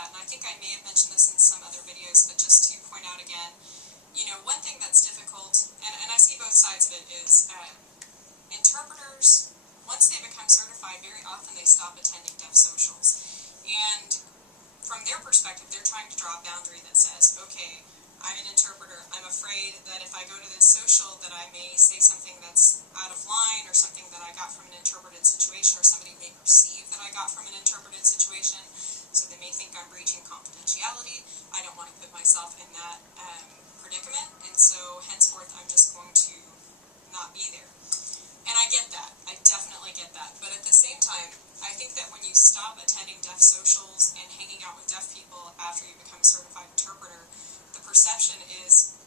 that, and I think I may have mentioned this in some other videos, but just to point out again, one thing that's difficult, and I see both sides of it, is interpreters, once they become certified, very often they stop attending deaf socials. And from their perspective, they're trying to draw a boundary that says, okay, I'm an interpreter. I'm afraid that if I go to this social that I may say something that's out of line or something that I got from an interpreted situation or somebody may perceive that I got from an interpreted situation. So they may think I'm breaching confidentiality. I don't want to put myself in that predicament. And so henceforth I'm just going to not be there. And I get that. I definitely get that. But at the same time, I think that when you stop attending deaf socials and hanging out with deaf people after you become a certified interpreter, the perception is,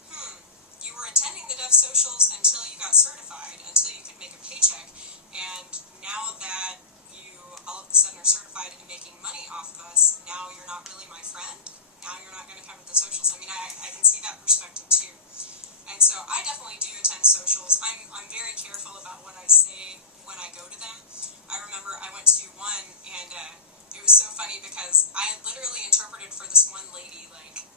you were attending the deaf socials until you got certified, until you could make a paycheck, and now that you all of a sudden are certified and making money off of us, now you're not really my friend? Now you're not going to come to the socials? I mean, I can see that perspective too. And so I definitely do attend socials. I'm very careful about what I say when I go to them. I remember I went to one, and it was so funny because I had literally interpreted for this one lady, like,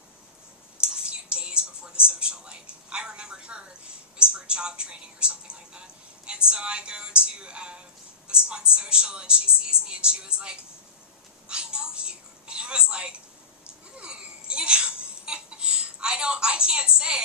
a few days before the social. Like, I remembered her, it was for job training or something like that. And so I go to this one social, and she sees me, and she was like, I know you. And I was like, I can't say,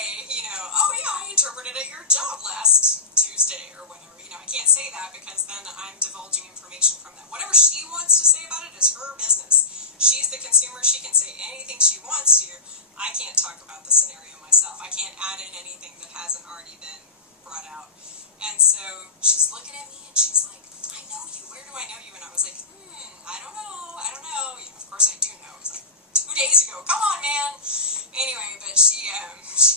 oh yeah, I interpreted at your job last Tuesday or whatever. I can't say that because then I'm divulging information from them. Whatever she wants to say about it is her business. She's the consumer. She can say anything she wants to. I can't talk about the scenario myself. I can't add in anything that hasn't already been brought out. And so she's looking at me and she's like, I know you. Where do I know you? And I was like, I don't know. Of course I do know. It was like 2 days ago. Come on, man. Anyway, but she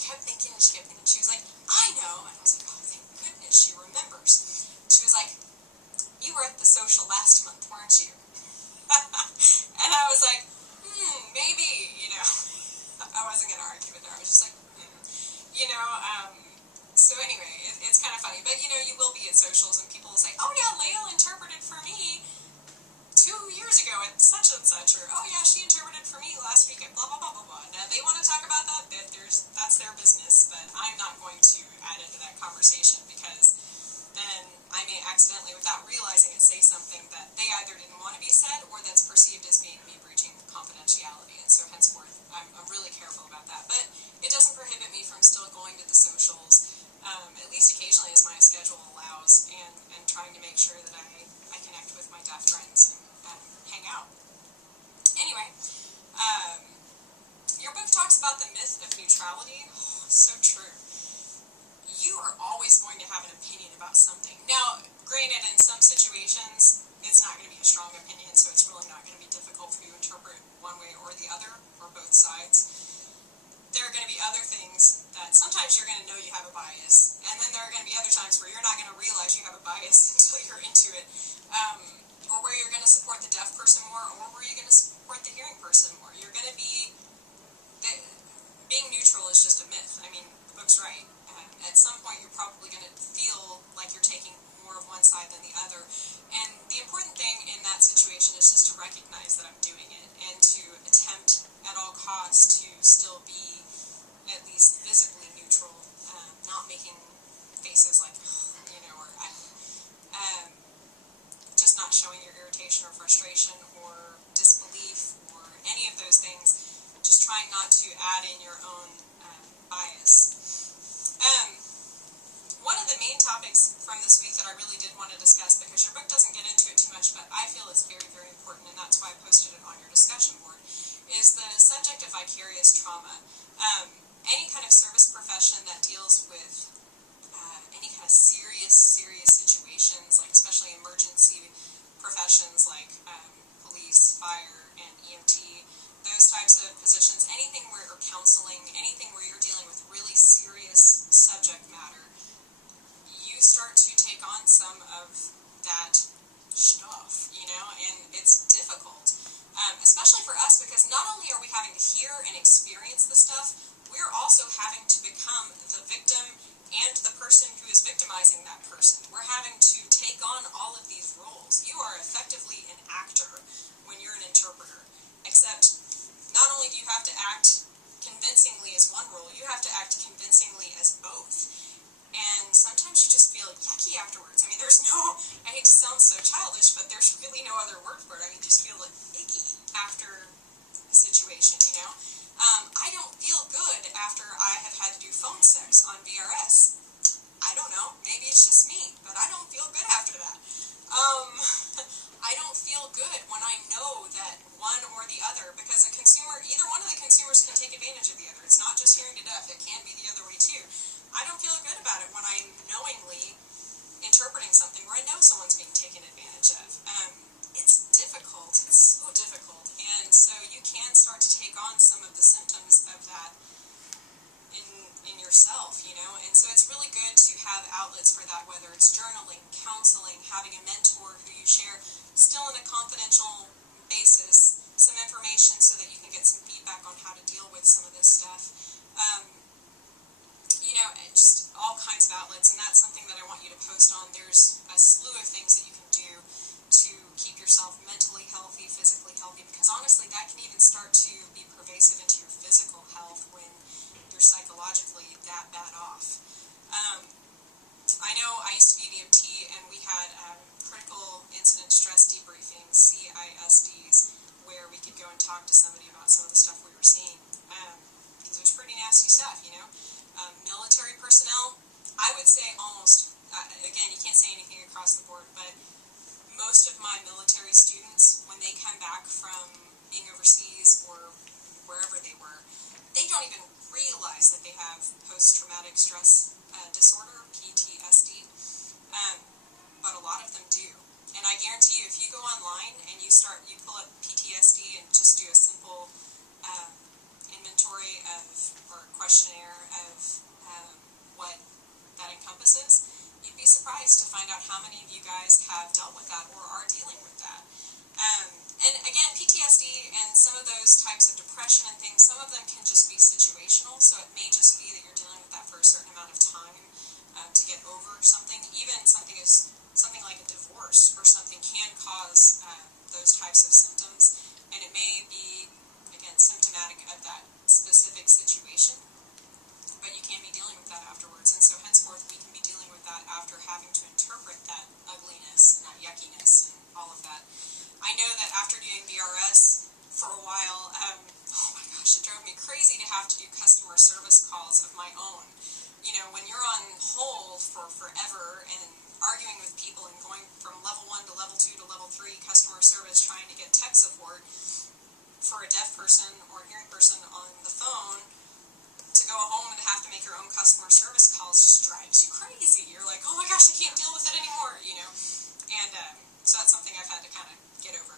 kept thinking and she was like, I know. And I was like, oh, thank goodness she remembers. She was like, you were at the social last month, weren't you? And I was like, maybe, I wasn't going to argue with her. I was just like, so anyway, it's kind of funny. But, you will be at socials and people will say, oh yeah, Lael interpreted for me 2 years ago at such and such, or, oh yeah, she interpreted for me last week at blah, blah, blah, blah, blah. Now, they want to talk about that, that's their business, but I'm not going to add into that conversation because then I may accidentally, without realizing it, say something that they either didn't want to be said or that's perceived as being me breaching confidentiality, and so henceforth, I'm really careful about that. But it doesn't prohibit me from still going to the socials, at least occasionally as my schedule allows, and trying to make sure that I connect with my deaf friends and hang out. Anyway, your book talks about the myth of neutrality. Oh, so true. You are always going to have an opinion about something. Now, granted, in some situations, it's not going to be a strong opinion, so it's really not going to be difficult for you to interpret one way or the other, or both sides. There are going to be other things that sometimes you're going to know you have a bias, and then there are going to be other times where you're not going to realize you have a bias until you're into it, or where you're going to support the deaf person more, or where you're going to support the hearing person more. You're going to be... Being neutral is just a myth. I mean, the book's right. At some point, you're probably going to feel like you're taking more of one side than the other. And the important thing in that situation is just to recognize that I'm doing it and to attempt at all costs to still be at least physically neutral, not making faces like, or just not showing your irritation or frustration or disbelief or any of those things. Just trying not to add in your own bias. One of the main topics from this week that I really did want to discuss, because your book doesn't get into it too much, but I feel it's very, very important, and that's why I posted it on your discussion board, is the subject of vicarious trauma. Any kind of service profession that deals with any kind of serious situations, like especially emergency professions like police, fire, and EMT, those types of positions, anything where you're counseling, anything where you're dealing with really serious subject matter, you start to take on some of that stuff, and it's difficult. Especially for us, because not only are we having to hear and experience the stuff, we're also having to become the victim and the person who is victimizing that person. We're having to take on all of these roles. You are effectively an actor when you're an interpreter, except it when I know that one or the other, because a consumer, either one of the consumers can take advantage of the other. It's not just hearing to deaf, it can be the other way too. I don't feel good about it when I'm knowingly interpreting something where I know someone's being taken advantage of. It's difficult, it's so difficult, and so you can start to take on some of the symptoms of that in yourself, you know, and so it's really good to have outlets for that, whether it's journaling, counseling, having a mentor who you share, still on a confidential basis, some information so that you can get some feedback on how to deal with some of this stuff. You know, just all kinds of outlets, and that's something that I want you to post on. There's a slew of things that you can do to keep yourself mentally healthy, physically healthy, because honestly, that can even start to be pervasive into your physical health when you're psychologically that bad off. I know I used to be an EMT, and we had critical incident stress debriefings, CISDs, where we could go and talk to somebody about some of the stuff we were seeing, because it was pretty nasty stuff, you know. Military personnel, I would say almost, again, you can't say anything across the board, but most of my military students, when they come back from being overseas or wherever they were, they don't even realize that they have post-traumatic stress disorder, PTSD, but a lot of them do. And I guarantee you, if you go online and you pull up PTSD and just do a simple inventory of, or questionnaire of what that encompasses, you'd be surprised to find out how many of you guys have dealt with that or are dealing with that. And again, PTSD and some of those types of depression and things, some of them can just be situational, so it may just be that you're dealing with that for a certain amount of time to get over something. Even something like a divorce or something can cause those types of symptoms, and it may be, again, symptomatic of that specific situation, but you can be dealing with that afterwards, and so henceforth we can be dealing with that after having to interpret that ugliness and that yuckiness and all of that. I know that after doing BRS for a while, oh my gosh, it drove me crazy to have to do customer service calls of my own. You know, when you're on hold for forever and arguing with people and going from level 1 to level 2 to level 3 customer service trying to get tech support for a deaf person or a hearing person on the phone, to go home and have to make your own customer service calls just drives you crazy. You're like, oh my gosh, I can't deal with it anymore, you know. And so that's something I've had to kind of get over.